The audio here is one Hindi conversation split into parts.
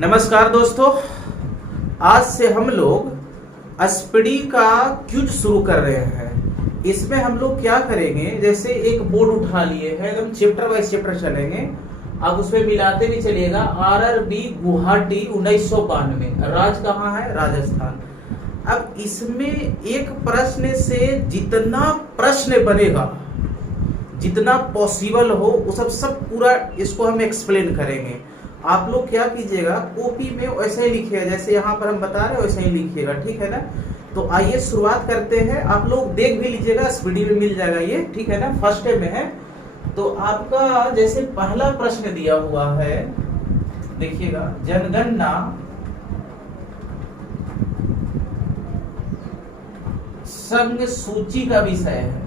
नमस्कार दोस्तों, आज से हम लोग एसपीडी का क्यूज शुरू कर रहे हैं। इसमें हम लोग क्या करेंगे, जैसे एक बोर्ड उठा लिए हैं, एकदम चैप्टर वाइज चैप्टर चलेंगे। अब उसमें मिलाते भी चलिएगा। आरआरबी गुवाहाटी 1992, राज्य कहाँ है? राजस्थान। अब इसमें एक प्रश्न से जितना प्रश्न बनेगा, जितना पॉसिबल हो, वो सब पूरा इसको हम एक्सप्लेन करेंगे। आप लोग क्या कीजिएगा, कॉपी में वैसे ही लिखिएगा, जैसे यहाँ पर हम बता रहे हैं वैसे ही लिखिएगा, ठीक है ना। तो आइए शुरुआत करते हैं। आप लोग देख भी लीजिएगा, एसपीडी में मिल जाएगा ये, ठीक है ना, फर्स्ट में है। तो आपका जैसे पहला प्रश्न दिया हुआ है, देखिएगा, जनगणना संघ सूची का विषय है।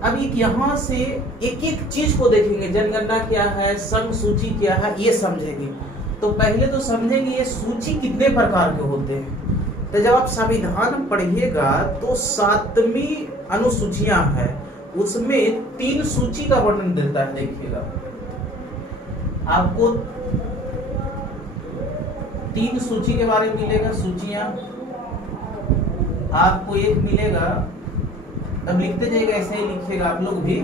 अब यहां से एक एक चीज को देखेंगे, जनगणना क्या है, संघ सूची क्या है, ये समझेंगे। तो पहले तो समझेंगे ये सूची कितने प्रकार के होते हैं। तो जब आप संविधान पढ़िएगा तो 7वीं अनुसूचियां है, उसमें 3 सूची का वर्णन देता है। देखिएगा, आपको 3 सूची के बारे में मिलेगा। सूचियां आपको एक मिलेगा, तब लिखते जाइएगा, ऐसे ही लिखिएगा आप लोग भी।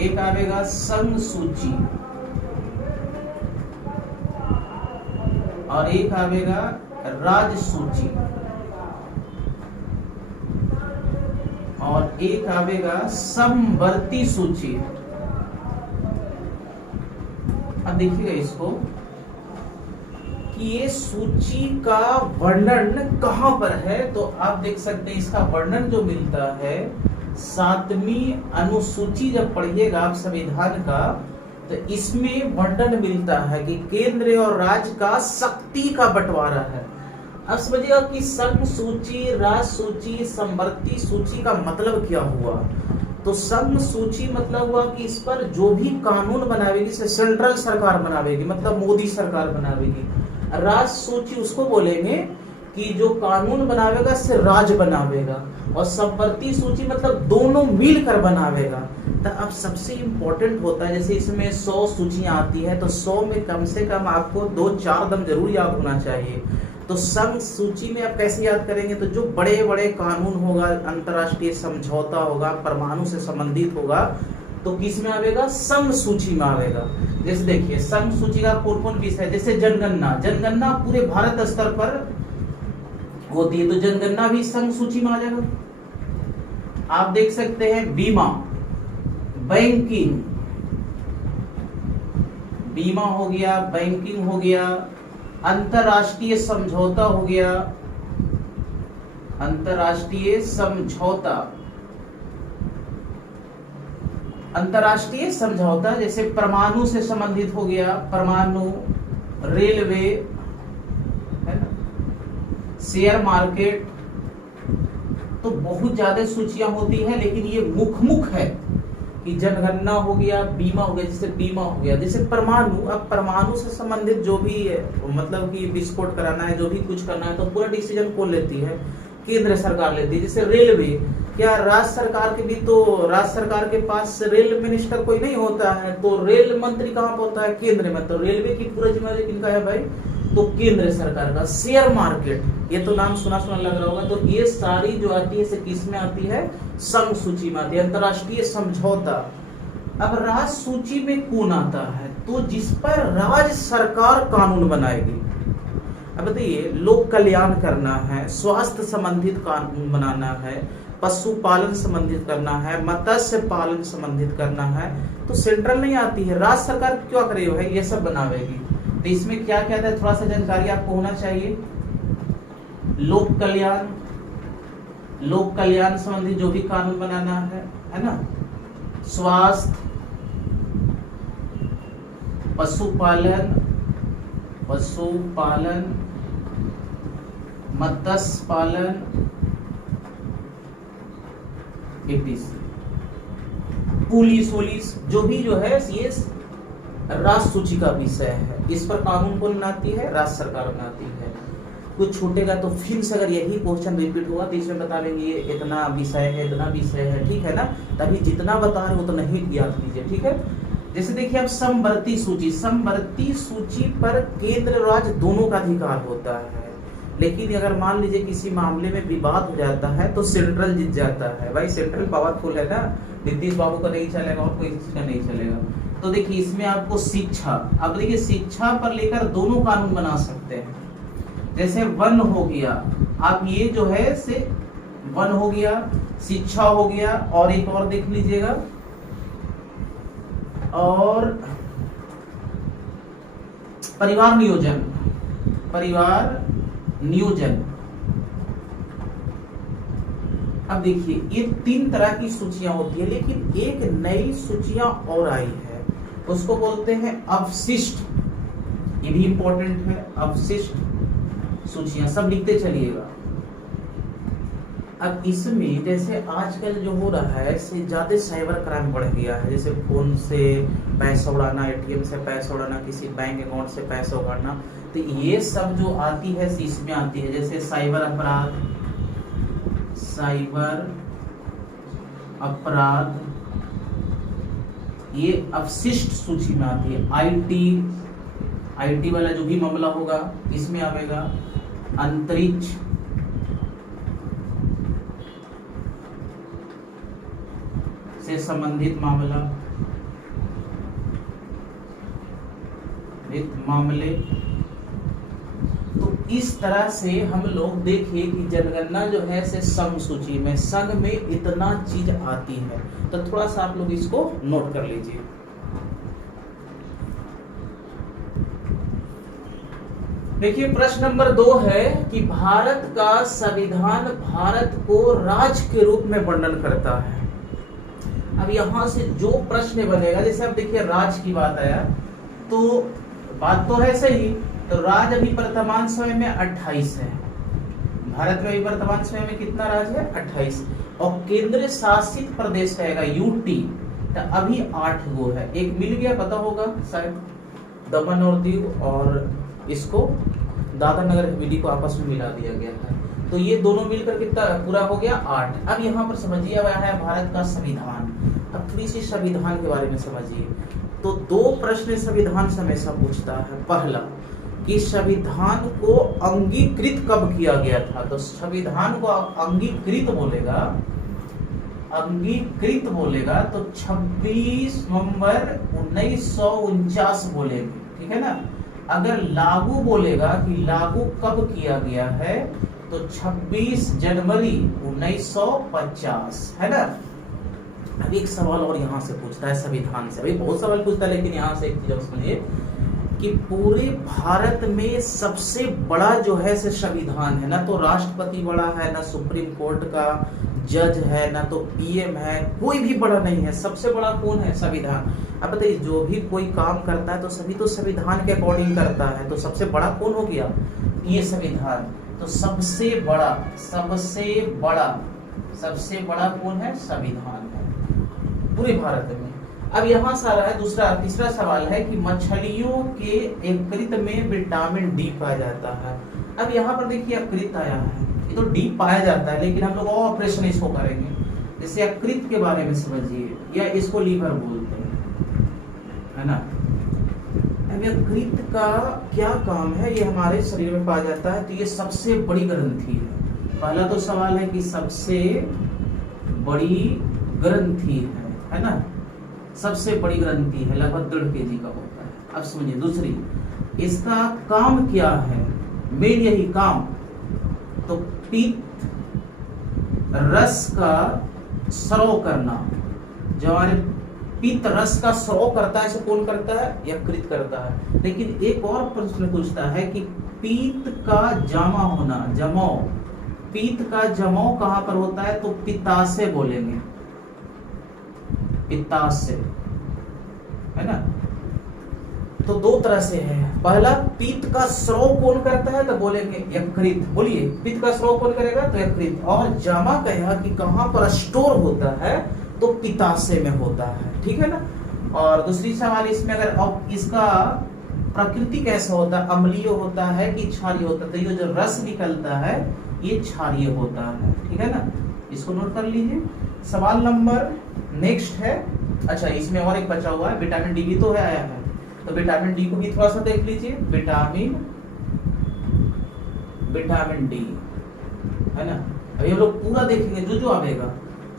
एक आवेगा संघ सूची और एक आवेगा राज्य सूची और एक आवेगा समवर्ती सूची। अब देखिएगा इसको कि ये सूची का वर्णन कहां पर है। तो आप देख सकते हैं इसका वर्णन जो मिलता है 7वीं अनुसूची। जब पढ़िएगा आप संविधान का, तो इसमें वर्णन मिलता है कि केंद्र और राज्य का शक्ति का बंटवारा है। अब समझिएगा कि संघ सूची, राज्य सूची, समवर्ती सूची का मतलब क्या हुआ। तो संघ सूची मतलब हुआ कि इस पर जो भी कानून बनावेगी, सेंट्रल सरकार बनावेगी, मतलब मोदी सरकार बनावेगी। राज्य सूची उसको बोलेंगे कि जो कानून बनावेगा से राज्य बनावेगा। और समवर्ती सूची मतलब दोनों मिलकर बनावेगा। तो अब सबसे इंपॉर्टेंट होता है, जैसे इसमें 100 सूचियां आती है, तो 100 में कम से कम आपको 2-4 दम जरूर याद होना चाहिए। तो संघ सूची में आप कैसे याद करेंगे, तो जो बड़े बड़े कानून होगा, अंतर्राष्ट्रीय समझौता होगा, परमाणु से संबंधित होगा, तो किस में आवेगा? संघ सूची में आवेगा। जैसे देखिए, संघ सूची का कौन-कौन विषय है, जैसे जनगणना पूरे भारत स्तर पर होती है, तो जनगणना भी संघ सूची में आ जाएगा। आप देख सकते हैं बीमा, बैंकिंग, बीमा हो गया, बैंकिंग हो गया, अंतर्राष्ट्रीय समझौता हो गया, अंतर्राष्ट्रीय समझौता जैसे परमाणु से संबंधित हो गया, परमाणु, रेलवे, है ना, शेयर मार्केट। तो बहुत ज्यादा सूचियां होती है, लेकिन ये मुख है कि जनगणना हो गया, बीमा हो गया, जैसे बीमा हो गया, जैसे परमाणु। अब परमाणु से संबंधित जो भी मतलब कि विस्फोट कराना है, जो भी कुछ करना है, तो पूरा डिसीजन कौन लेती है? केंद्र सरकार लेती है। जैसे रेलवे, क्या राज्य सरकार के भी, तो राज्य सरकार के पास रेल मिनिस्टर कोई नहीं होता है, तो रेल मंत्री कहाँ होता है? केंद्र में। तो रेलवे की पूरा जिम्मेदारी किनका है भाई? तो केंद्र सरकार का। शेयर मार्केट, ये तो नाम सुना लग रहा होगा। तो ये सारी जो आती है, किस में आती है? संघ सूची में आती है, अंतर्राष्ट्रीय समझौता। अब राज्य सूची में कौन आता है? तो जिस पर राज्य सरकार कानून बनाएगी। अब बताइए, लोक कल्याण करना है, स्वास्थ्य संबंधित कानून बनाना है, पशुपालन संबंधित करना है, मत्स्य पालन संबंधित करना है, तो सेंट्रल नहीं आती है, राज्य सरकार क्या करेगी भाई? ये सब बनावेगी। तो इसमें क्या क्या है, थोड़ा सा जानकारी आपको होना चाहिए। लोक कल्याण संबंधी जो भी कानून बनाना है ना, स्वास्थ्य, पशुपालन, मत्स्य पालन, पुलिस, जो भी जो है ये राज्य सूची का विषय है। इस पर कानून कौन बनाती है? राज्य सरकार बनाती है। कुछ छूटेगा तो फिर से अगर यही क्वेश्चन रिपीट हुआ तो इसमें बता देंगे ये इतना विषय है, इतना विषय है, ठीक है ना। तभी जितना बता रहे हो उतना ही याद कीजिए, ठीक है। जैसे देखिए अब समवर्ती सूची, समवर्ती सूची पर केंद्र राज्य दोनों का अधिकार होता है, लेकिन अगर मान लीजिए किसी मामले में विवाद हो जाता है तो सेंट्रल जीत जाता है। भाई सेंट्रल पावरफुल है ना, नीतीश बाबू का नहीं चलेगा और कोई किसी का नहीं चलेगा। तो देखिए इसमें आपको शिक्षा, अब देखिए शिक्षा पर लेकर दोनों कानून बना सकते हैं। जैसे वन हो गया, आप ये जो है से वन हो गया, शिक्षा हो गया, और एक और देख लीजिएगा, और परिवार नियोजन, परिवार नियोजन। अब देखिए ये 3 तरह की सूचियां होती है, लेकिन एक नई सूचियां और आई है, उसको बोलते हैं अवशिष्ट। ये भी इंपॉर्टेंट है, अवशिष्ट सूचियां, सब लिखते चलिएगा। अब इसमें जैसे आजकल जो हो रहा है इससे ज्यादा साइबर क्राइम बढ़ गया है, जैसे फोन से पैसा उड़ाना, एटीएम से पैसा उड़ाना, किसी बैंक अकाउंट से पैसा उड़ाना, तो ये सब जो आती है इसमें आती है। जैसे साइबर अपराध, साइबर अपराध ये अवशिष्ट सूची में आती है। आईटी वाला जो भी मामला होगा इसमें आएगा। अंतरिक्ष से संबंधित मामला, मामले। तो इस तरह से हम लोग देखिए कि जनगणना जो है से संघ सूची में, संघ में इतना चीज आती है, तो थोड़ा सा आप लोग इसको नोट कर लीजिए। देखिए प्रश्न नंबर 2 है कि भारत का संविधान भारत को राज्य के रूप में वर्णन करता है। अब यहां से जो प्रश्न बनेगा, जैसे अब देखिए राज्य की बात आया, तो बात तो है सही, तो राज्य अभी वर्तमान समय में 28 है। भारत में अभी वर्तमान समय में कितना राज्य है? 28। और केंद्र शासित प्रदेश रहेगा यूटी, तो अभी 8 गो है। एक मिल गया, पता होगा शायद, दमन और दीव, और इसको दादरा नगर हवेली को आपस में मिला दिया गया है। तो ये दोनों मिलकर कितना पूरा हो गया? 8। अब यहाँ पर समझिए, अब है भारत का संविधान। अब थोड़ी सी संविधान के बारे में समझिए। तो 2 प्रश्न संविधान से हमेशा पूछता है। पहला कि संविधान को अंगीकृत कब किया गया था? तो संविधान को अंगीकृत बोलेगा, अंगीकृत बोलेगा तो 26 नवंबर 1949 बोलेंगे, ठीक है ना। अगर लागू बोलेगा कि लागू कब किया गया है, तो 26 जनवरी 1950, है ना। अभी एक सवाल और यहाँ से पूछता है संविधान से, अभी बहुत सवाल पूछता है, लेकिन यहाँ से एक चीज समझिए कि पूरे भारत में सबसे बड़ा जो है से संविधान है ना, तो राष्ट्रपति बड़ा है ना, सुप्रीम कोर्ट का जज है ना, तो पीएम है, कोई भी बड़ा नहीं है। सबसे बड़ा कौन है? संविधान। अब बताइए, जो भी कोई काम करता है तो सभी तो संविधान के अकॉर्डिंग करता है, तो सबसे बड़ा कौन हो गया? ये संविधान। तो सबसे बड़ा कौन है? संविधान है पूरे भारत में। अब यहाँ से आ रहा है तीसरा सवाल है कि मछलियों के यकृत में विटामिन डी पाया जाता है। अब यहाँ पर देखिए यकृत आया है, ये तो डी पाया जाता है, लेकिन हम लोग और ऑपरेशन इसको करेंगे। जैसे यकृत के बारे में समझिए, या इसको लीवर बोलते हैं, है ना। अब यकृत का क्या काम है? ये हमारे शरीर में पाया जाता है, तो ये सबसे बड़ी ग्रंथि है। पहला तो सवाल है कि सबसे बड़ी ग्रंथि है ना, सबसे बड़ी ग्रंथि है, लगभग 1.5 kg का होता है। अब समझिए दूसरी, इसका काम क्या है? मेन यही काम, तो पित्त रस का स्राव करना। जो हमारे पित्त रस का स्राव करता है, इसे कौन करता है? यकृत करता है। लेकिन एक और प्रश्न पूछता है कि पित्त का जमा होना, जमाव, पित्त का जमाव कहां पर होता है? तो पित्ताशय बोलेंगे, पित्ताशय, है ना। तो 2 तरह से है। पहला, पित्त का स्राव कौन करता है? तो बोलेंगे यकृत। बोलिए, पित्त का स्राव कौन करेगा? तो यकृत। और जमा कहेगा कि कहां पर स्टोर होता है? तो पित्ताशय में होता है, ठीक है ना। और दूसरी सवाल इसमें, अगर अब इसका प्रकृति कैसा होता है, अम्लीय होता है कि क्षारीय होता है, तो ये जो रस निकलता है ये क्षारीय होता है, ठीक है ना, इसको नोट कर लीजिए। सवाल नंबर नेक्स्ट है, अच्छा इसमें और एक बचा हुआ है, विटामिन डी भी तो है आया है, तो विटामिन डी को भी थोड़ा सा देख लीजिए। विटामिन डी है ना, अभी हम लोग पूरा देखेंगे जो जो आएगा।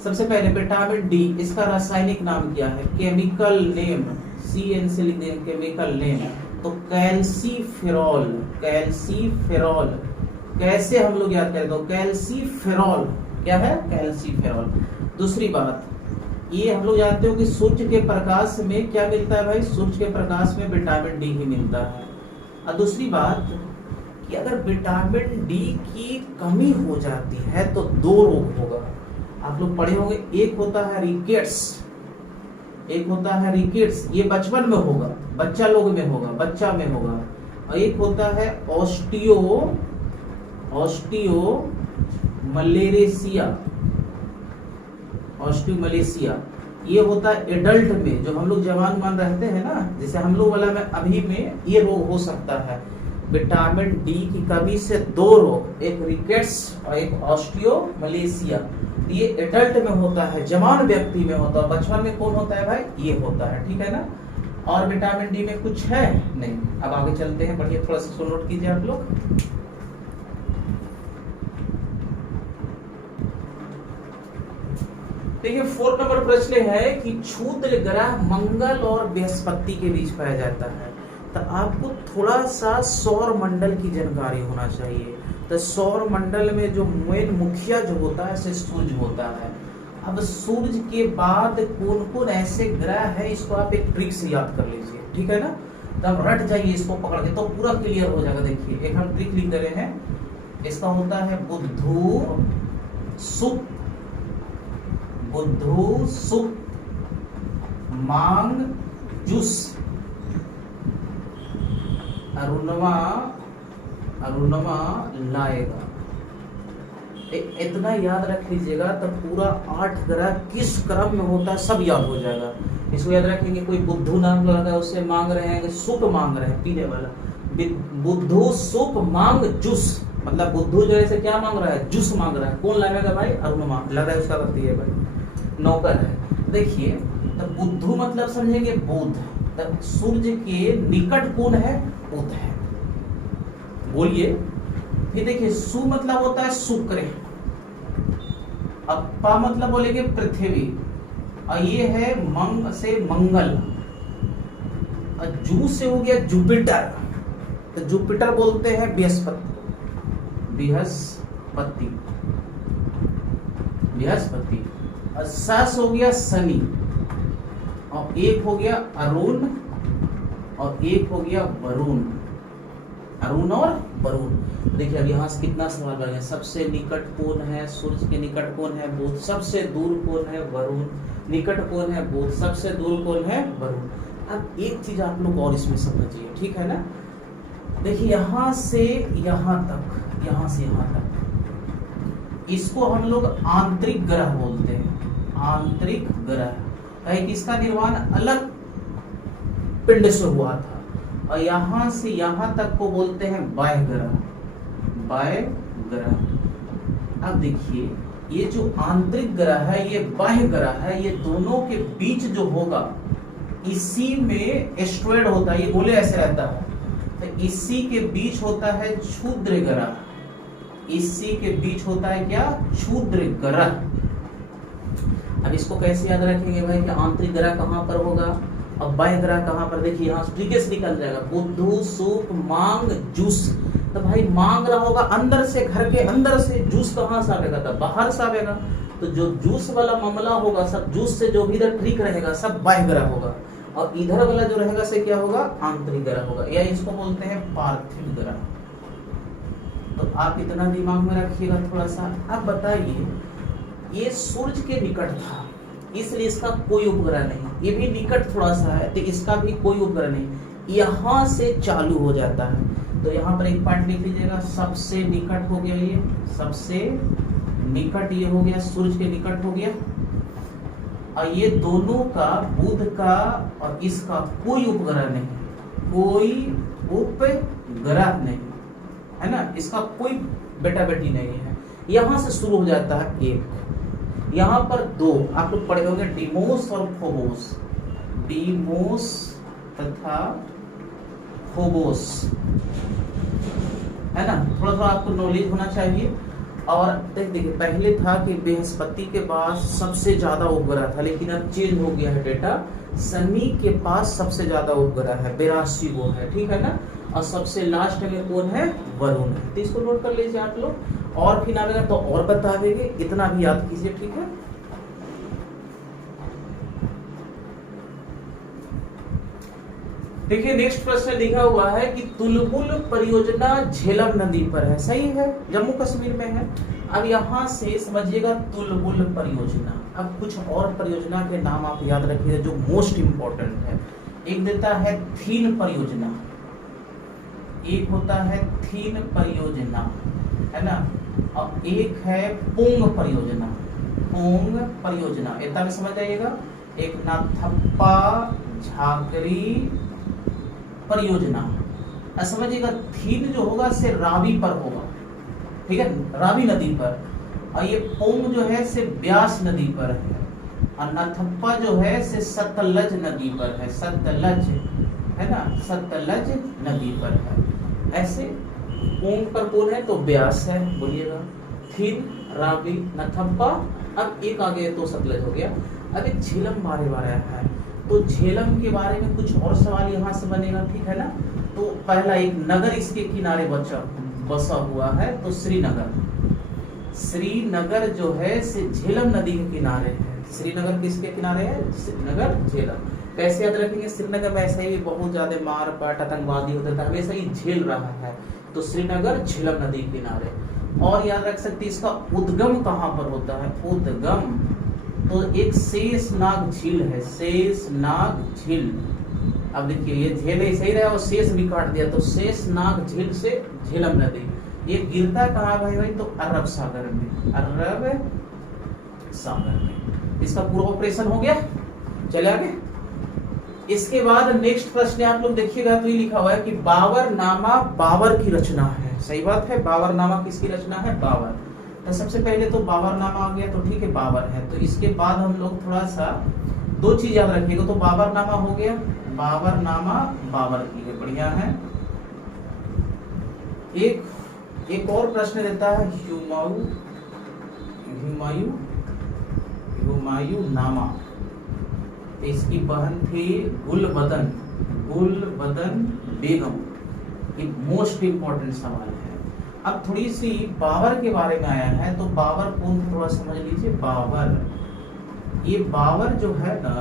सबसे पहले विटामिन डी, इसका रासायनिक नाम क्या है, केमिकल नेम, CN से लिख देंगे केमिकल नेम, तो कैल्सीफेरॉल। कैल्सीफेरॉल कैसे हम लोग याद करें, तो कैल्सीफेरॉल क्या है, कैल्सीफेरॉल। दूसरी बात, ये हम लोग जानते हो कि सूर्य के प्रकाश में क्या मिलता है भाई, सूर्य के प्रकाश में विटामिन डी ही मिलता है। और दूसरी बात कि अगर विटामिन डी की कमी हो जाती है तो दो रोग होगा, आप लोग पढ़े होंगे, एक होता है रिकेट्स, एक होता है रिकेट्स, ये बचपन में होगा, बच्चा लोग में होगा, बच्चा में होगा, और एक होता है ऑस्टियोमलेशिया, ये होता है एडल्ट में, जो हम लोग जवान मान रहते हैं ना, जैसे हम लोग वाला में अभी में ये रोग हो सकता है। विटामिन डी की कमी से दो रोग, एक रिकेट्स और एक ऑस्टियोमलेशिया, ये एडल्ट में होता है, जवान व्यक्ति में होता है, बचपन में कौन होता है भाई, ये होता है, ठीक है ना। और विटामिन डी में कुछ है नहीं। अब आगे चलते हैं, बढ़िया थोड़ा सा नोट कीजिए आप लोग। देखिए 4 नंबर प्रश्न है कि क्षुद्र ग्रह मंगल और बृहस्पति के बीच पाया जाता है, तो आपको थोड़ा सा सौर मंडल की जानकारी होना चाहिए। तो सौर मंडल में जो मेन मुखिया जो होता है सूर्य होता है। अब सूर्य के बाद कौन कौन ऐसे ग्रह है, इसको आप एक ट्रिक से याद कर लीजिए, ठीक है ना, तो आप रट जाइए इसको पकड़ के, तो पूरा क्लियर हो जाएगा। देखिए एक हम ट्रिक लिख दे रहे हैं, इसका होता है बुधु सुप मांग जुस अरुणमा लाएगा। इतना याद रख लीजिएगा तो पूरा 8 ग्रह किस क्रम में होता है सब याद हो जाएगा। इसको याद रखेंगे, कोई बुद्धू नाम लगा है उससे मांग रहे हैं, सुप मांग रहे हैं पीने वाला, बुद्धू सुप मांग जूस, मतलब बुद्धू जो है क्या मांग रहा है, जूस मांग रहा है, कौन लाएगा भाई, अरुणमा, लग रहा है उसका करती है भाई, नौकर है। देखिए तो बुद्धू मतलब समझेंगे बुध, तब सूर्य के निकट कौन है, बुध है, बोलिए। फिर देखिए सु मतलब होता है शुक्र, अब पा मतलब बोलेंगे पृथ्वी, और ये है मंग से मंगल, और जू से हो गया जुपिटर, तो जुपिटर बोलते हैं बृहस्पति, और सस हो गया शनि, और एक हो गया अरुण, और एक हो गया वरुण, अरुण और वरुण। देखिए अब यहाँ से कितना सवाल बन गया, सबसे निकट कौन है, सूर्य के निकट कौन है, बुध, सबसे दूर कौन है, वरुण, निकट कौन है, बुध, सबसे दूर कौन है, वरुण। अब एक चीज आप लोग और इसमें समझिए, ठीक है ना। देखिए यहाँ से यहाँ तक, यहाँ से यहाँ तक, इसको हम लोग आंतरिक ग्रह बोलते हैं, आंतरिक ग्रह, इसका निर्माण अलग पिंड से हुआ था, और यहां से यहां तक को बोलते हैं बाह्य ग्रह, बाह्य ग्रह। अब देखिए ये जो आंतरिक ग्रह है, ये बाह्य ग्रह है, ये दोनों के बीच जो होगा इसी में एस्ट्रॉयड होता है, ये गोले ऐसे रहता है, तो इसी के बीच होता है क्षुद्र ग्रह, इसी के बीच होता है क्या, क्षुद्र ग्रह। अब इसको कैसे याद रखेंगे भाई कि आंतरिक ग्रह कहां पर होगा और बाह्य ग्रह कहां पर, देखिए यहाँ तरीके से निकल जाएगा, बुद्धू सुप मांग जूस, तो भाई मांग रहा होगा अंदर से, घर के अंदर से, जूस कहां से आएगा, तो बाहर से आएगा, तो जो जूस वाला मामला होगा सब जूस से जो भी इधर ठीक रहेगा सब बाह्य ग्रह होगा, और इधर वाला जो रहेगा से क्या होगा, आंतरिक ग्रह होगा, या इसको बोलते हैं पार्थिव ग्रह। तो आप इतना दिमाग में रखिएगा थोड़ा सा। अब बताइए ये सूर्य के निकट था इसलिए इसका कोई उपग्रह नहीं, ये भी निकट थोड़ा सा है तो इसका भी कोई उपग्रह नहीं, यहां से चालू हो जाता है, तो यहाँ पर एक पॉइंट लिख लीजिएगा, सबसे निकट हो गया, ये सबसे निकट ये हो गया, सूर्य के निकट हो गया, और ये दोनों का, बुध का और इसका कोई उपग्रह नहीं, कोई उपग्रह नहीं, है ना, इसका कोई बेटा बेटी नहीं है। यहां से शुरू हो जाता है एक, यहां पर दो, आप लोग पढ़े होंगे डिमोस और फोबोस, डिमोस तथा फोबोस, है ना, थोड़ा थोड़ा आपको नॉलेज होना चाहिए। और देखिए पहले था कि बृहस्पति के पास सबसे ज्यादा उपग्रह था, लेकिन अब चेंज हो गया है बेटा, शनि के पास सबसे ज्यादा उपग्रह है, 82 वो है, ठीक है ना, और सबसे लास्ट में कौन है, वरुण है। तो इसको नोट कर लीजिए आप लोग, और फिर आवेगा तो और बता देंगे, इतना भी याद कीजिए, ठीक है। देखिए नेक्स्ट प्रश्न लिखा हुआ है कि तुलबुल परियोजना झेलम नदी पर है, सही है, जम्मू कश्मीर में है। अब यहाँ से समझिएगा तुलबुल परियोजना। अब कुछ और परियोजना के नाम आप याद रखिएगा जो मोस्ट इंपॉर्टेंट है। एक देता है थीन परियोजना, एक होता है थीन परियोजना, है ना, और एक है पोंग परियोजना, पोंग परियोजना, इतना में समझ जाइएगा। एक नाथप्पा झाकरी परियोजना, समझिएगा थीन जो होगा से रावी पर होगा, ठीक है, रावी नदी पर, और ये पोंग जो है से ब्यास नदी पर है, और नाथप्पा जो है से सतलज नदी पर है, सतलज, है ना, सतलज नदी पर है। ऐसे पोंग पर कौन है तो ब्यास है, बोलिएगा, थीन, रावी, नाथप्पा, अब एक आगे तो सतलज हो गया। अब एक झेलम बारे बारे है, तो झेलम के बारे में कुछ और सवाल यहाँ से बनेगा, ठीक है ना। तो पहला एक नगर इसके किनारे बसा हुआ है, तो श्रीनगर, श्रीनगर जो है से झेलम नदी के किनारे है। श्रीनगर किसके किनारे है, श्रीनगर झेलम। कैसे याद रखेंगे, श्रीनगर में ऐसे ही बहुत ज्यादा मारकाट आतंकवादी होता था, हमेशा ही झेल रहा है, तो श्रीनगर झेलम नदी के किनारे। और याद रख सकते इसका उद्गम कहाँ पर होता है, उद्गम, तो एक शेषनाग झील है, शेषनाग झील। अब देखिए ये झेल सही रहा और शेष भी काट दिया, तो शेषनाग झील से झेलम नदी। ये गिरता कहाँ भाई भाई, तो अरब सागर में, अरब सागर में। इसका पूरा ऑपरेशन हो गया, चले आगे। इसके बाद नेक्स्ट प्रश्न आप लोग देखिएगा, तो ये लिखा हुआ है कि बाबरनामा बाबर की रचना है, सही बात है, बाबरनामा किसकी रचना है, बाबर। तो सबसे पहले तो बाबरनामा आ गया, तो ठीक है बाबर है। तो इसके बाद हम लोग थोड़ा सा दो चीज याद रखिएगा, तो बाबरनामा हो गया, बाबरनामा बाबर की है, बढ़िया है। एक और प्रश्न देता है हुमायूं नामा, इसकी बहन थी गुलबदन बेगम। एक मोस्ट इंपॉर्टेंट सवाल है। अब थोड़ी सी बाबर के बारे में आया है, तो बाबर कौन था थोड़ा समझ लीजिए। बाबर, ये बाबर जो है ना,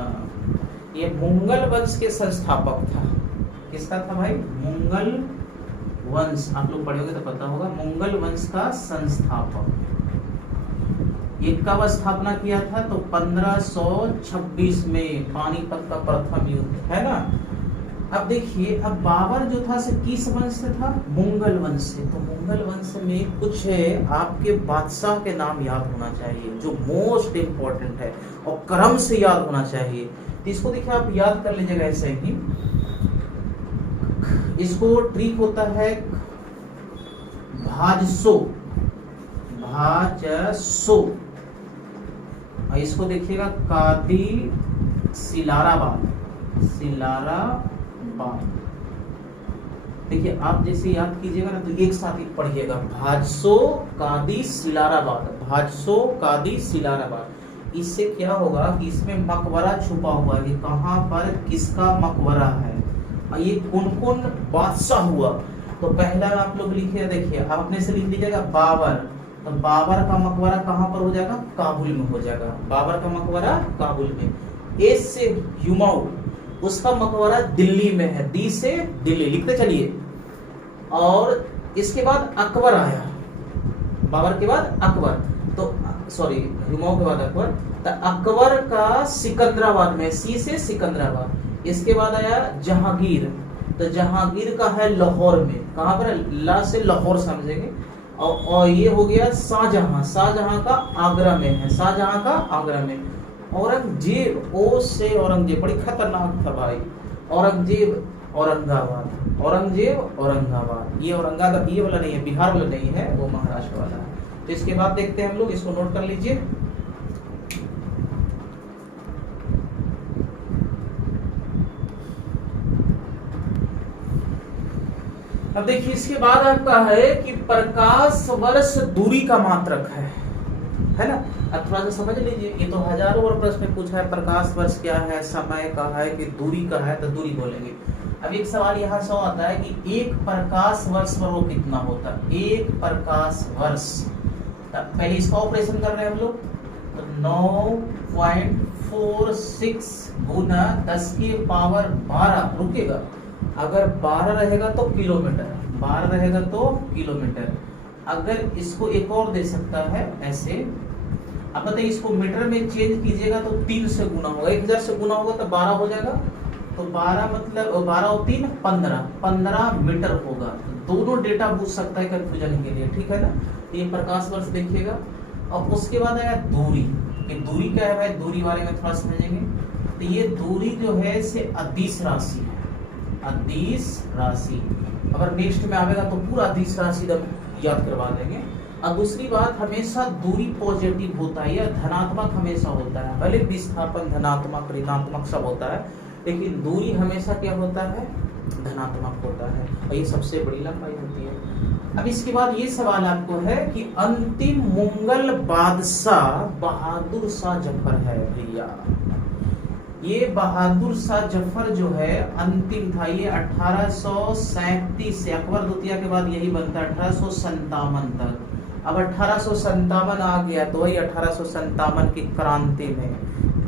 ये मुगल वंश के संस्थापक था। किसका था भाई, मुगल वंश, आप लोग पढ़े होंगे तो पता होगा, मुगल वंश का संस्थापक। ये कब स्थापना किया था, तो 1526 में, पानीपत का प्रथम युद्ध, है ना। अब देखिए, अब बाबर जो था से किस वंश से था, मुगल वंश से। तो मुगल वंश में कुछ आपके बादशाह के नाम याद होना चाहिए जो मोस्ट इंपॉर्टेंट है, और क्रम से याद होना चाहिए। तो इसको देखिए आप याद कर लीजिएगा ऐसे ही। इसको ट्रिक होता है भाजसो, और इसको देखिएगा कादी सिलाराबाद। देखिए आप जैसे याद कीजिएगा ना, तो एक साथ ही पढ़िएगा, भाजसो कादी सिलाराबाद। इससे क्या होगा कि इसमें मकबरा छुपा हुआ है कि कहाँ पर किसका मकबरा है, और ये कौन कौन बादशाह हुआ। तो पहला आप लोग लिखिए, देखिए आप अपने से लिख लीजिएगा बाबर, तो बाबर का मकबरा कहाँ पर हो जाएगा, काबुल में हो जाएगा, बाबर का मकबरा काबुल में। ए से हुमायूं, उसका मकबरा दिल्ली में है, दी से दिल्ली, लिखते चलिए। और इसके बाद अकबर आया, बाबर के बाद अकबर, तो सॉरी हुमायूं के बाद अकबर, तो अकबर का सिकंदराबाद में, सी से सिकंदराबाद। इसके बाद आया जहांगीर, तो जहांगीर का है लाहौर में, कहाँ पर है, ला से लाहौर समझेंगे। और ये हो गया शाहजहां का आगरा में है, शाहजहां का आगरा में। औरंगजेब, ओ से औरंगजेब, बड़ी खतरनाक था भाई। औरंगजेब औरंगाबाद, औरंगजेब औरंगाबाद। ये औरंगाबाद ये वाला नहीं है, बिहार वाला नहीं है, वो महाराष्ट्र वाला है। तो इसके बाद देखते हैं हम लोग, इसको नोट कर लीजिए। अब देखिए इसके बाद आपका है कि प्रकाश वर्ष दूरी का मात्रक है ना। अब थोड़ा सा समझ लीजिए, ये तो हजारों बार प्रश्न में पूछा है, प्रकाश वर्ष क्या है, समय का है कि दूरी का है, तो दूरी बोलेंगे। अब एक सवाल यहाँ से आता है कि एक प्रकाश वर्ष पर वो कितना होता है, एक प्रकाश वर्ष। पहले इसका ऑपरेशन कर रहे हैं हम लोग, तो 9.46 गुना 10 की पावर 12 रुकेगा। अगर 12 रहेगा तो किलोमीटर, 12 रहेगा तो किलोमीटर। अगर इसको एक और दे सकता है ऐसे, अब बताइए इसको मीटर में चेंज कीजिएगा तो 3 से गुना होगा, 1000 से गुना होगा तो 12 हो जाएगा। तो 12 मतलब 12 और 3 15 मीटर होगा। तो दोनों डेटा पूछ सकता है कंफ्यूजन के लिए, ठीक है ना। ये प्रकाश वर्ष देखिएगा। और उसके बाद आया दूरी। ये दूरी क्या है भाई, दूरी बारे में थोड़ा समझेंगे। तो ये दूरी जो है से अदिश राशि है, अदिश राशि। अगर नेक्स्ट में आएगा तो पूरा अदिश राशि याद करवा देंगे। और दूसरी बात, हमेशा दूरी पॉजिटिव होता है या धनात्मक हमेशा होता है, भले विस्थापन धनात्मक ऋणात्मक सब होता है, लेकिन दूरी हमेशा क्या होता है, धनात्मक होता है। और ये सबसे बड़ी लंबाई होती है। अब इसके बाद ये सवाल आपको है कि अंतिम मुगल बादशाह बहादुर शाह जफर है भैया। ये बहादुर शाह जफर जो है अंतिम था, ये 1837 से, अकबर द्वितीय के बाद यही बनता है 1857 तक। अब 1857 आ गया तो वही 1857 की क्रांति में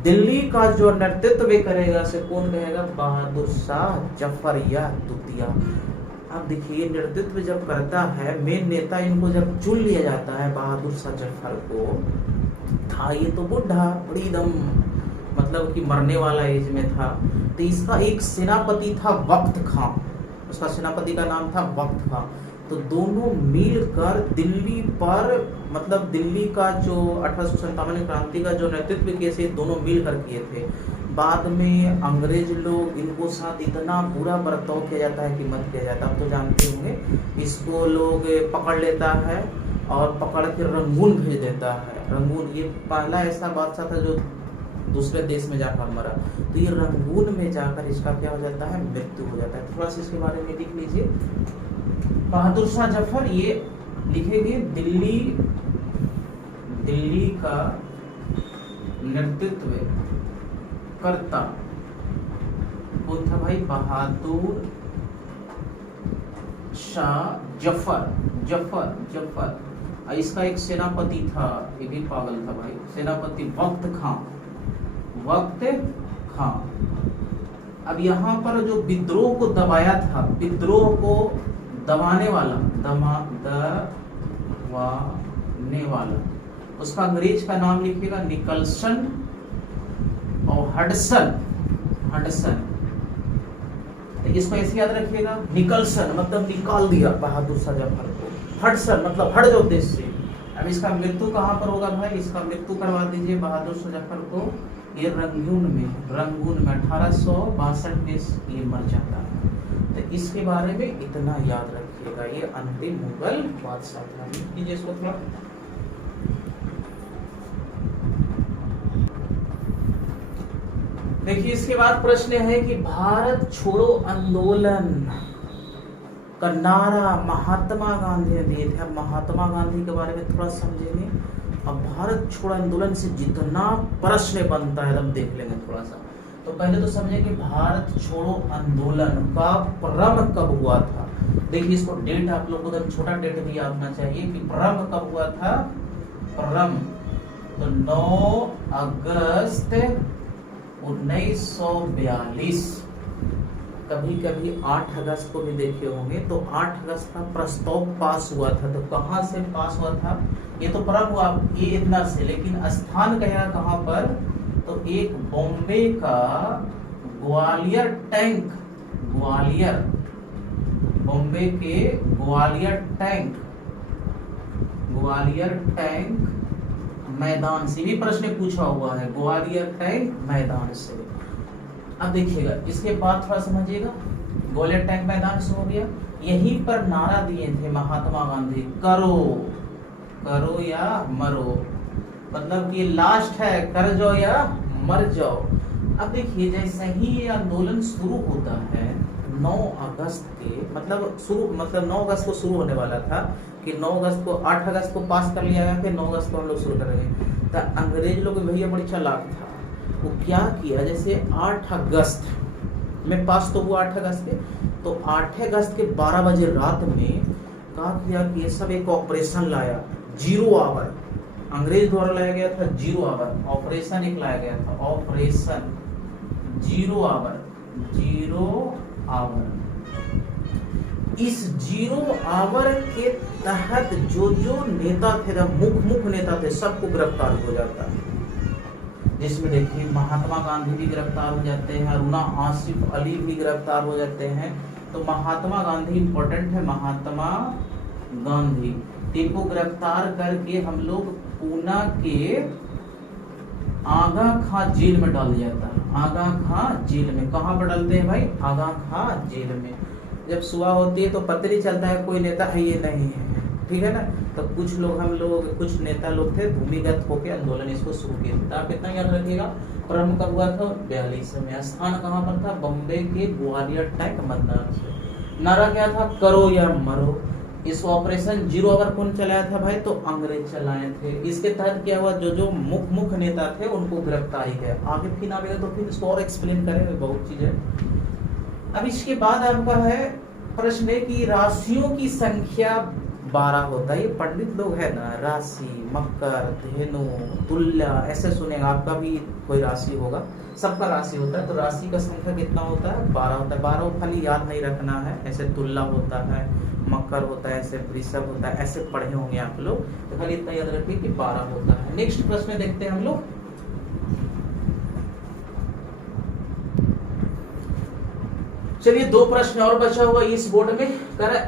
दिल्ली का जो नेतृत्व करेगा से कौन रहेगा, बहादुर शाह जफर या द्वितीय। अब देखिए नेतृत्व जब करता है मेन नेता, इनको जब चुन लिया जाता है बहादुर शाह जफर को, था ये तो बुढ़ा बड़ी दम मतलब कि मरने वाला एज में था। तो इसका एक सेनापति था वक्त खां, उसका सेनापति का नाम था वक्त खां। तो दोनों मिलकर दिल्ली पर, मतलब दिल्ली का जो 1857 क्रांति का जो नेतृत्व किए थे, दोनों मिलकर किए थे। बाद में अंग्रेज लोग इनको साथ इतना बुरा बर्ताव किया जाता है कि मत किया जाता, आप तो जानते होंगे। इसको लोग पकड़ लेता है और पकड़ के रंगून भेज देता है। रंगून ये पहला ऐसा बादशाह था जो दूसरे देश में जाकर मरा। तो ये रंगून में जाकर इसका क्या हो जाता है, मृत्यु हो जाता है। थोड़ा सा इसके बारे में लिख लीजिए। बहादुर शाह जफर, ये लिखेंगे दिल्ली का नेतृत्व करता कौन था भाई, बहादुर शाह जफर। इसका एक सेनापति था, ये भी पागल था भाई, सेनापति वक्त खां। अब यहाँ पर जो विद्रोह को दबाया था, विद्रोह को दबाने वाला, उसका अंग्रेज का नाम लिखिएगा निकलसन और हडसन। इसको ऐसे याद रखिएगा, निकलसन मतलब निकाल दिया बहादुर शाह जफर को, हडसन मतलब हट जाओ देश से। अब इसका मृत्यु कहाँ पर होगा भाई, इसका मृत्यु करवा दीजिए बहादुर शाह जफर को, ये रंगून में 1862 में ये मर जाता है। तो इसके बारे में इतना याद रखिएगा, ये अंतिम मुगल बादशाह था। कीजिए इसको थोड़ा। देखिए इसके बाद प्रश्न है कि भारत छोड़ो आंदोलन का नारा महात्मा गांधी ने दिए थे। अब महात्मा गांधी के बारे में थोड़ा समझेंगे। अब भारत छोड़ो आंदोलन से जितना प्रश्न बनता है हम देख लेंगे थोड़ा सा। तो पहले तो समझे कि भारत छोड़ो आंदोलन का प्रारंभ कब हुआ था। देखिए इसको डेट आप लोग को छोटा डेट भी याद होना चाहिए कि प्रारंभ कब हुआ था। प्रारंभ तो 9 अगस्त 1942। कभी कभी 8 अगस्त को भी देखे होंगे। तो 8 अगस्त का प्रस्ताव पास हुआ था। तो कहाँ से पास हुआ था, ये तो प्रारंभ हुआ ये इतना से, लेकिन स्थान कहेगा कहाँ पर, तो एक बॉम्बे का ग्वालियर टैंक, बॉम्बे के ग्वालियर टैंक मैदान से भी प्रश्न पूछा हुआ है, ग्वालियर टैंक मैदान से। अब देखिएगा इसके बाद थोड़ा समझिएगा, गोलियत टैंक मैदान से हो गया। यहीं पर नारा दिए थे महात्मा गांधी, करो करो या मरो, मतलब कि लास्ट है, कर जाओ या मर जाओ। अब देखिए जैसे ही ये आंदोलन शुरू होता है 9 अगस्त के, मतलब 9 अगस्त को शुरू होने वाला था कि 9 अगस्त को 8 अगस्त को पास कर लिया गया, फिर 9 अगस्त को हम लोग शुरू करेंगे। तो अंग्रेज लोग भैया बड़ी चालाक था, वो क्या किया, जैसे 8 अगस्त में पास तो हुआ 8 अगस्त के, तो 8 अगस्त के 12 बजे रात में कहा किया कि ये सब एक ऑपरेशन लाया, 0 आवर, अंग्रेज द्वारा लाया गया था 0 आवर, ऑपरेशन एक लाया गया था, ऑपरेशन 0 आवर, 0 आवर। इस 0 आवर के तहत जो जो नेता थे, मुख्य नेता थे, सबको गिरफ्तार हो जाता है, जिसमें देखिए महात्मा गांधी भी गिरफ्तार हो जाते हैं, अरुणा आसिफ अली भी गिरफ्तार हो जाते हैं। तो महात्मा गांधी इंपॉर्टेंट है, महात्मा गांधी इनको गिरफ्तार करके हम लोग पूना के आगा खां जेल में डाल जाता है, आगा खां जेल में। कहाँ पर डालते हैं भाई, आगा खां जेल में। जब सुबह होती है तो पता नहीं चलता है कोई नेता है ये नहीं है, ठीक है ना। तो कुछ लोग, हम लोग कुछ नेता लोग थे, भूमिगत होकर आंदोलन इसको शुरू किया था। आप इतना याद रखिएगा, प्रारंभ कब हुआ था, 42 में। स्थान कहाँ पर था, बम्बे के ग्वालियर टैंक मैदान से। नारा क्या था, करो या मरो। इस ऑपरेशन 0 आवर कौन चलाया था भाई, तो अंग्रेज चलाए थे। इसके तहत क्या हुआ, जो जो मुख्य नेता थे उनको गिरफ्तारी है। आगे फिर आवेगा तो फिर इसको और एक्सप्लेन करेंगे, बहुत चीजें। अब इसके बाद आपका है प्रश्न है कि राशियों की संख्या 12 होता है। ये पंडित लोग है ना, राशि, मकर, धेनु, तुल्य, ऐसे सुनेगा, आपका भी कोई राशि होगा, सबका राशि होता है। तो राशि का संख्या कितना होता है, 12 होता है। 12 खाली याद नहीं रखना है, ऐसे तुल्य होता है, मकर होता है, ऐसे वृषभ होता है, ऐसे पढ़े होंगे आप लोग, तो खाली इतना याद रखिए कि 12 होता है। नेक्स्ट प्रश्न देखते हैं हम लोग। चलिए 2 प्रश्न और बचा हुआ इस बोर्ड में।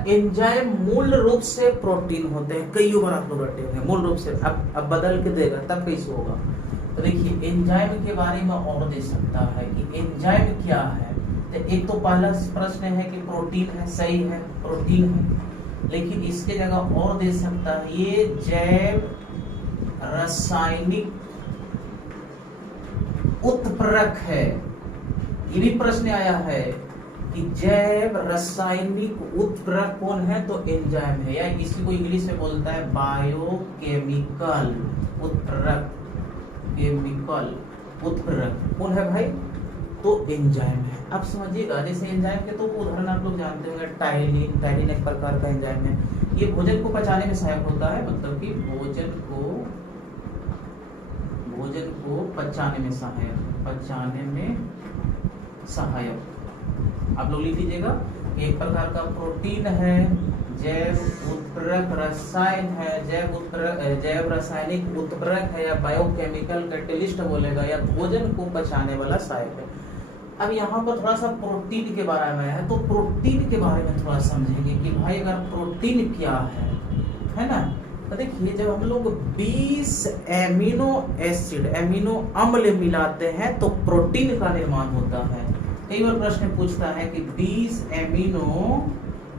एंजाइम मूल रूप से प्रोटीन होते हैं, कई बार आप लोग रटे होंगे, मूल रूप से। अब बदल के देगा तब कैसे होगा। तो देखिए एंजाइम के बारे में और दे सकता है कि एंजाइम क्या है। तो एक तो पहला प्रश्न है कि प्रोटीन है, सही है, प्रोटीन है, लेकिन इसके जगह और दे सकता है ये जैव रासायनिक उत्प्रेरक है। ये भी प्रश्न आया है कि जैव रासायनिक उत्प्रेरक कौन है, तो एंजाइम है, या इसी को इंग्लिश में बोलता है बायोकेमिकल उत्प्रेरक। केमिकल उत्प्रेरक कौन है भाई, तो एंजाइम है। अब समझिएगा, जैसे एंजाइम के तो उदाहरण आप लोग जानते होंगे, टाइलिन। टाइलिन एक प्रकार का एंजाइम है, ये भोजन को पचाने में सहायक होता है, मतलब कि भोजन को पचाने में सहायक। आप लोग लिख लीजिएगा, एक प्रकार का प्रोटीन है, जैव उत्प्रेरक रसायन है, जैव रासायनिक उत्प्रेरक है, या बायोकेमिकल कैटलिस्ट बोलेगा, या भोजन को पचाने वाला सहायक है। अब यहाँ पर थोड़ा सा प्रोटीन के बारे में है, तो प्रोटीन के बारे में थोड़ा समझेंगे कि भाई अगर प्रोटीन क्या है ना। तो देखिए जब हम लोग 20 एमिनो एसिड, एमिनो अम्ल मिलाते हैं तो प्रोटीन का निर्माण होता है। कई बार प्रश्न पूछता है कि 20 एमिनो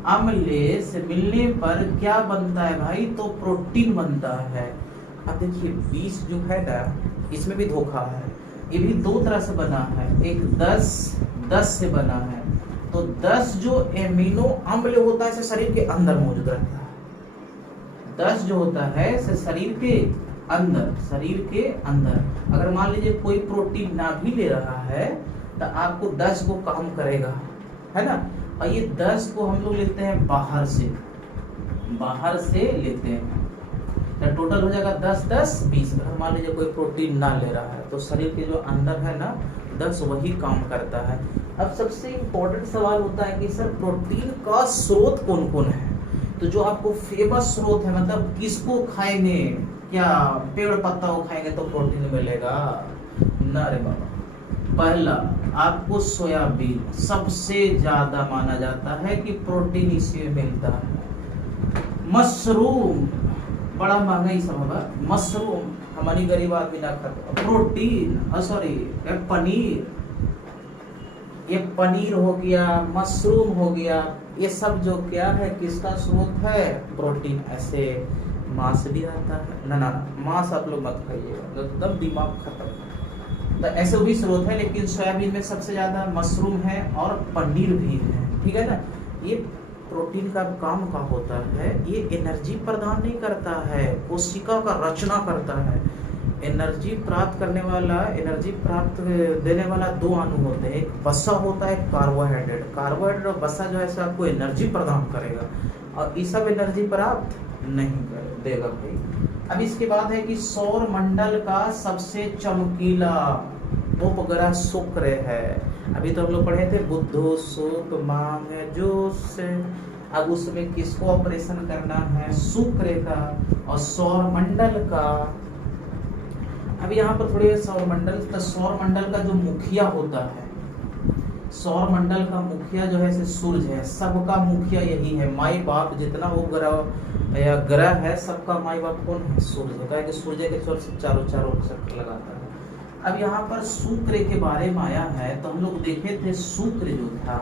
अम्ल से मिलने पर क्या बनता है भाई, तो प्रोटीन बनता है। अब देखिए 20 जो है ना, इसमें भी धोखा है, ये भी 2 तरह से बना है, एक 10 से बना है। तो 10 जो एमिनो अम्ल होता है शरीर के अंदर मौजूद रहता है, 10 जो होता है शरीर के अंदर। अगर मान लीजिए कोई प्रोटीन ना भी ले रहा है तो आपको 10 को कम करेगा, है ना। और ये 10 को हम लोग लेते हैं बाहर से लेते हैं, तो टोटल हो जाएगा 10 10 20। अगर मान लीजिए कोई प्रोटीन ना ले रहा है तो शरीर के जो अंदर है ना 10 वही काम करता है। अब सबसे इम्पोर्टेंट सवाल होता है कि सर प्रोटीन का स्रोत कौन कौन है। तो जो आपको फेमस स्रोत है, मतलब किसको खाएंगे, क्या पेड़ पत्ता को खाएंगे तो प्रोटीन मिलेगा ना रे बाबा। पहला आपको सोयाबीन सबसे ज्यादा माना जाता है कि प्रोटीन इसी में मिलता है। मशरूम बड़ा महंगा ही सब होगा, मशरूम हमारी गरीब आदमी ना खाता। प्रोटीन सॉरी पनीर, ये पनीर हो गया, मशरूम हो गया, ये सब जो क्या है, किसका स्रोत है? प्रोटीन। ऐसे मांस भी आता है ना, ना मांस आप लोग मत खाइएगा, एकदम दिमाग खत्म। तो ऐसे भी स्रोत है, लेकिन सोयाबीन में सबसे ज्यादा मशरूम है और पनीर भी है, ठीक है ना। ये प्रोटीन का काम का होता है, ये एनर्जी प्रदान नहीं करता है, कोशिका का रचना करता है। एनर्जी प्राप्त करने वाला, एनर्जी प्राप्त देने वाला दो अणु होते हैं, एक वसा होता है, कार्बोहाइड्रेट। कार्बोहाइड्रेट और वसा जो है आपको एनर्जी प्रदान करेगा, और ये सब एनर्जी प्राप्त नहीं देगा भाई। अब इसके बाद है कि सौर मंडल का सबसे चमकीला उपग्रह शुक्र है। अभी तो हम लोग पढ़े थे बुधो शुक्र मांगे जो से, अब उसमें किसको ऑपरेशन करना है? शुक्र का और सौर मंडल का। अब यहाँ पर थोड़े सौर मंडल का जो मुखिया होता है, सौर मंडल का मुखिया जो है सूरज है, सबका मुखिया यही है। माई बाप जितना उपग्रह या ग्रह है, सबका माई बाप कौन है? सूरज है, कि सूर्य के चारों चक्कर लगाता है। अब यहाँ पर शुक्र के बारे में आया है, तो हम लोग देखे थे शुक्र जो था,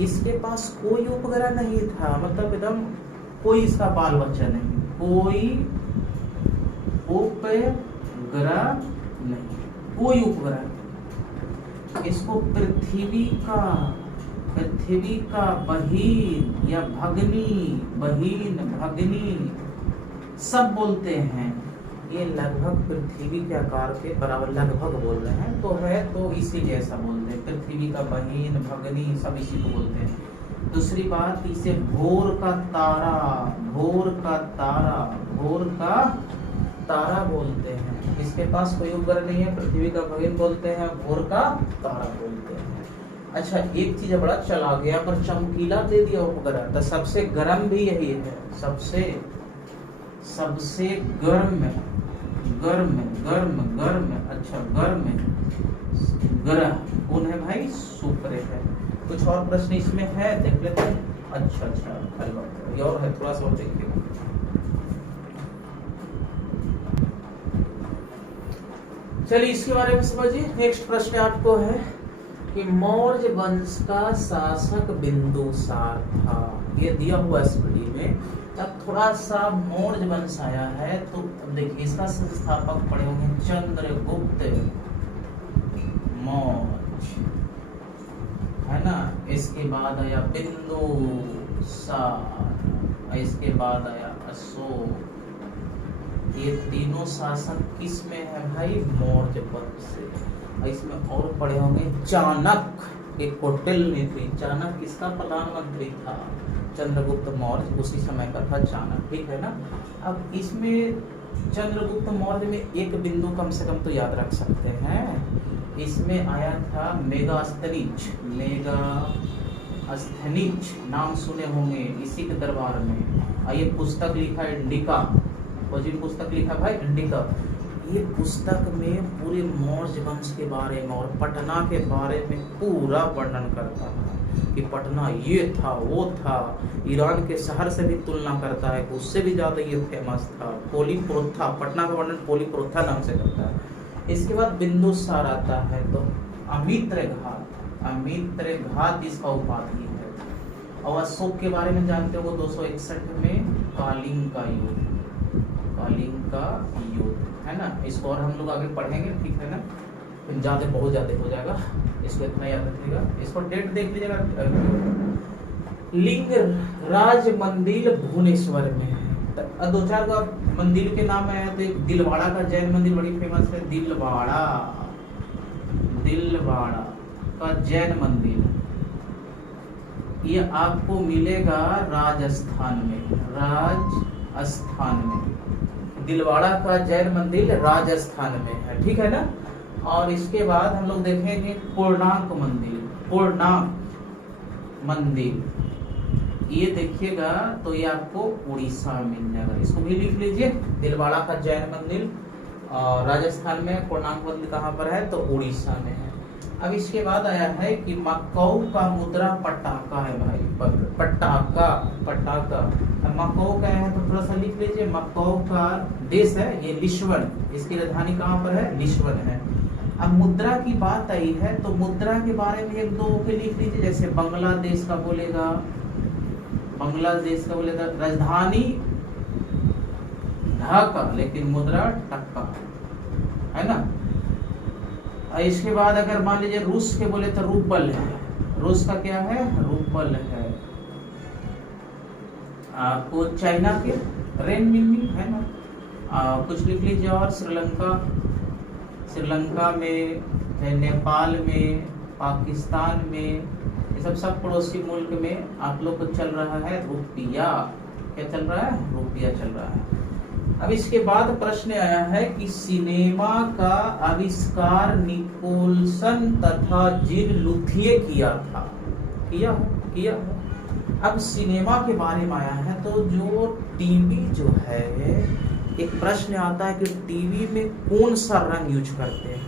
इसके पास कोई उपग्रह नहीं था, मतलब एकदम कोई इसका बाल बच्चा नहीं, कोई उपग्रह नहीं, कोई उपग्रह। इसको पृथ्वी का बहिन या भगनी सब बोलते हैं। ये लगभग पृथ्वी के आकार के बराबर लगभग बोल रहे हैं, तो है तो इसीलिए ऐसा बोलते हैं, पृथ्वी का बहिन भगनी सब इसी को बोलते हैं। दूसरी बात, इसे भोर का तारा बोलते हैं। इसके पास कोई उपग्रह नहीं है, पृथ्वी का भगिन बोलते हैं, भोर का तारा बोलते हैं। अच्छा, एक चीज बड़ा चला गया पर चमकीला दे दिया उपग्रह, तो सबसे गर्म भी यही है, सबसे गर्म अच्छा गर्म ग्रह कौन है भाई? शुक्र है। कुछ और प्रश्न इसमें है, देख लेते हैं। अच्छा ये और है, थोड़ा सा और देखिए। चलिए इसके बारे में समझिए। नेक्स्ट प्रश्न आपको है कि मौर्य वंश का शासक बिंदुसार था, ये दिया हुआ स्टडी में। अब थोड़ा सा मौर्य वंश आया है, तो अब देखिए इसका संस्थापक पड़े होंगे चंद्रगुप्त मौर्य, है ना। इसके बाद आया बिंदुसार, इसके बाद आया अशोक। ये तीनों शासक किस में है भाई? मौर्य वंश से। इसमें और पढ़े होंगे चाणक्य, एक कौटिल्य नीति। चाणक्य किसका प्रधानमंत्री था? चंद्रगुप्त मौर्य, उसी समय का था चाणक्य, ठीक है ना। अब इसमें चंद्रगुप्त मौर्य में एक बिंदु कम से कम तो याद रख सकते हैं, इसमें आया था मेगास्थनीज। नाम सुने होंगे, इसी के दरबार में। ये पुस्तक लिखा है इंडिका, पुस्तक लिखा भाई इंडिका। ये पुस्तक में पूरे मौर्य वंश के बारे में और पटना के बारे में पूरा वर्णन करता है कि पटना ये था वो था, ईरान के शहर से भी तुलना करता है, उससे भी ज्यादा ये फेमस था। पोलीप्रोथा, पटना का वर्णन पोलीप्रोथा नाम से करता है। इसके बाद बिंदुसार आता है, तो अमित्र घात इसका उपाधि है। और अशोक के बारे में जानते हो, 261 में कलिंग का युद्ध, है ना। इसको और हम लोग आगे पढ़ेंगे, ठीक है ना। बहुत ज्यादा हो जाएगा, इसको इतना याद रखिएगा। इसको डेट देख लीजिएगा। लिंग राज मंदिर भुवनेश्वर में है। दो चार का मंदिर के नाम है, तो एक दिलवाड़ा का जैन मंदिर बड़ी फेमस है, दिलवाड़ा का जैन मंदिर। ये आपको मिलेगा राजस्थान में। दिलवाड़ा का जैन मंदिर राजस्थान में है, ठीक है ना। और इसके बाद हम लोग देखेंगे पूर्णांक मंदिर, ये देखिएगा तो ये आपको उड़ीसा में मिल जाएगा। इसको भी लिख लीजिए, दिलवाड़ा का जैन मंदिर और राजस्थान में, पूर्णांक मंदिर कहाँ पर है? तो उड़ीसा में है। अब इसके बाद आया है कि मकाऊ का मुद्रा पटाखा है भाई, पटाखा पटाखा। अब मकाऊ का है तो थोड़ा सा लिख लीजिए, मकाऊ का देश है ये लिस्बन, इसकी राजधानी कहाँ पर है, लिस्बन है। अब मुद्रा की बात आई है तो मुद्रा के बारे में एक दो के लिख लीजिए, जैसे बांग्लादेश का बोलेगा, बांग्लादेश का बोलेगा राजधानी ढाका लेकिन मुद्रा टक्का, है ना। इसके बाद अगर मान लीजिए रूस के बोले तो रूबल है, रूस का क्या है, रूबल है। आपको चाइना के रेनमिनमी है ना। कुछ लिख लीजिए और श्रीलंका, श्रीलंका में, नेपाल में, पाकिस्तान में, ये सब पड़ोसी मुल्क में आप लोग को चल रहा है रुपया। क्या चल रहा है, रुपया चल रहा है। अब इसके बाद प्रश्न आया है कि सिनेमा का आविष्कार निकोलसन तथा जीन लुथिये किया था, किया। अब सिनेमा के बारे में आया है तो जो टीवी जो है, एक प्रश्न आता है कि टीवी में कौन सा रंग यूज करते हैं,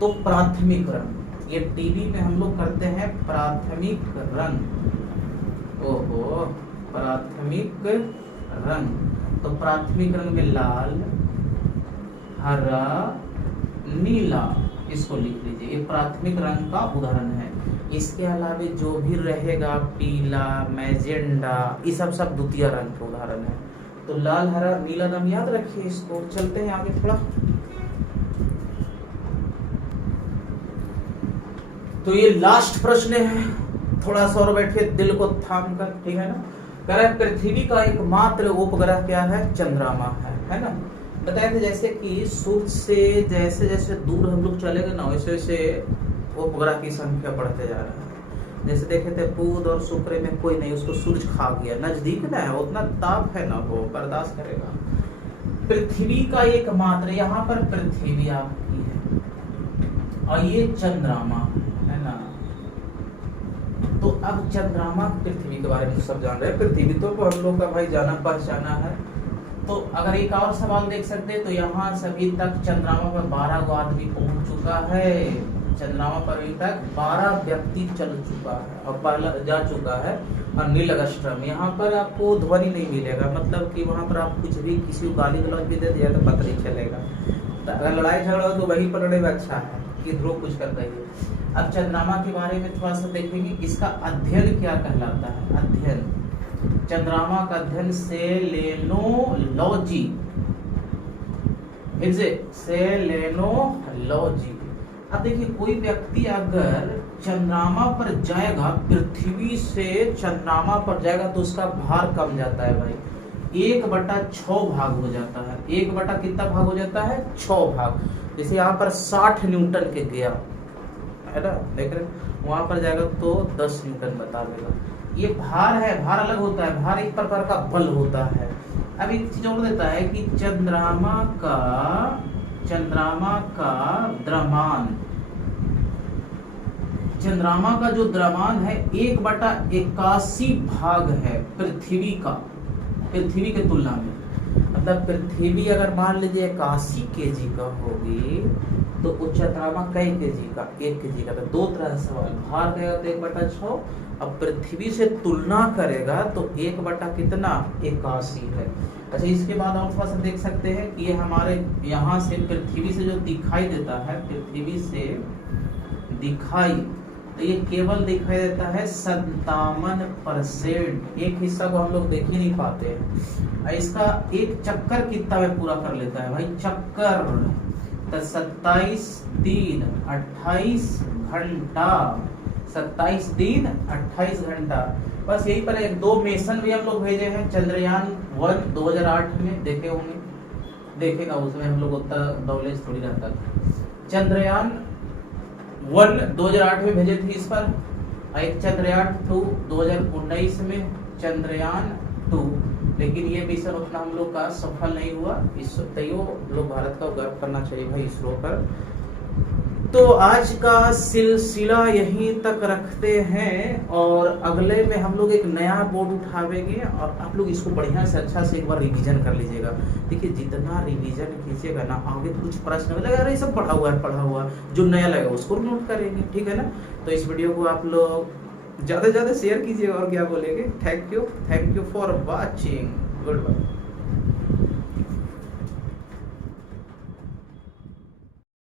तो प्राथमिक रंग। ये टीवी में हम लोग करते हैं प्राथमिक रंग। ओहो, प्राथमिक रंग, तो प्राथमिक रंग में लाल, हरा, नीला, इसको लिख लीजिए, ये प्राथमिक रंग का उदाहरण है। इसके अलावा जो भी रहेगा पीला, मैजेंडा, ये सब द्वितीय रंग के उदाहरण है। तो लाल, हरा, नीला रंग याद रखिए इसको। चलते हैं आगे थोड़ा। तो ये लास्ट प्रश्न है, थोड़ा सा और बैठिए दिल को थाम कर, ठीक है ना। पृथ्वी का एकमात्र उपग्रह क्या है, चंद्रमा है ना। बताए थे जैसे कि सूर्य से जैसे जैसे दूर हम लोग चलेंगे ना, वैसे वैसे उपग्रह की संख्या बढ़ते जा रहा है। जैसे देखे थे बुध और शुक्र में कोई नहीं, उसको सूरज खा गया। नजदीक ना है, उतना ताप है ना, वो बर्दाश्त करेगा। पृथ्वी का एकमात्र, यहाँ पर पृथ्वी आपकी है और ये चंद्रमा है ना। तो अब चंद्रमा पृथ्वी के बारे में सब जान रहे हैं। पृथ्वी तो हम लोग का भाई जाना पहचाना है। तो अगर एक और सवाल देख सकते हैं तो यहाँ से अभी तक चंद्रमा पर 12 गो आदमी पहुंच चुका है। चंद्रमा पर अभी तक 12 व्यक्ति चल चुका है और पहला जा चुका है। और नील अगस्ट्रम, यहाँ पर आपको ध्वनि नहीं मिलेगा, मतलब कि वहाँ पर आप कुछ भी किसी को गाली गलौज भी दे दिया तो पता नहीं चलेगा। तो अगर लड़ाई झगड़ा हो तो वहीं पर लड़े अच्छा है कि ध्रुव कुछ कर रही है। अब चंद्रमा के बारे में थोड़ा सा देखेंगे, इसका अध्ययन क्या कहलाता है। अध्ययन, चंद्रमा का अध्ययन सेलेनोलॉजी, सेलेनोलॉजी। अब देखिए कोई व्यक्ति अगर चंद्रमा पर जाएगा, पृथ्वी से चंद्रमा पर जाएगा तो उसका भार कम जाता है भाई, 1/6 भाग हो जाता है। 1 कितना भाग हो जाता है, 6 भाग। जैसे यहाँ पर 60 न्यूटन के गया है ना, देख रहे, वहां पर जाएगा तो 10 न्यूटन बता देगा। ये भार है, भार अलग होता है, भार एक प्रकार का बल होता है। अब एक चीज और देता है कि चंद्रमा का द्रव्यमान, चंद्रमा का जो द्रव्यमान है 1/81 भाग है पृथ्वी के तुलना में। मतलब पृथ्वी अगर मान लीजिए 81 kg का होगी तो चंद्रमा कई kg का, 1 kg का। तो दो तरह से सवाल, भार देगा तो 1/6, अब पृथ्वी से तुलना करेगा तो 1/81 है। अच्छा, इसके बाद आप थोड़ा सा देख सकते हैं कि ये हमारे यहाँ से पृथ्वी से जो दिखाई देता है, पृथ्वी से दिखाई, तो ये केवल दिखाई देता है 57%। एक हिस्सा को हम लोग देख ही नहीं पाते हैं। इसका एक चक्कर कितना में पूरा कर लेता है भाई, चक्कर तो 27 दिन 28 घंटा, 27 दिन 28 घंटा। बस यही पर एक 2 मिशन भी हम लोग भेजे हैं। चंद्रयान 1 2008 में देखे होंगे, देखेगा, उसमें हम लोग उतना नॉलेज थोड़ी रहता था। चंद्रयान 1 2008 में भेजे थे इस पर, एक चंद्रयान 2 2019 में, चंद्रयान 2, लेकिन ये मिशन उतना हम लोग का सफल नहीं हुआ। इस लोग भारत का गर्व करना चाहिए भाई इसरो पर। तो आज का सिलसिला यहीं तक रखते हैं और अगले में हम लोग एक नया बोर्ड उठावेंगे और आप लोग इसको बढ़िया से अच्छा से एक बार रिवीजन कर लीजिएगा। देखिए जितना रिवीजन कीजिएगा ना, आगे कुछ प्रश्न लगेगा अरे सब पढ़ा हुआ जो नया लगेगा उसको नोट करेंगे, ठीक है ना। तो इस वीडियो को आप लोग ज़्यादा से ज़्यादा शेयर कीजिएगा और क्या बोलेंगे। Thank you for watching, good bye.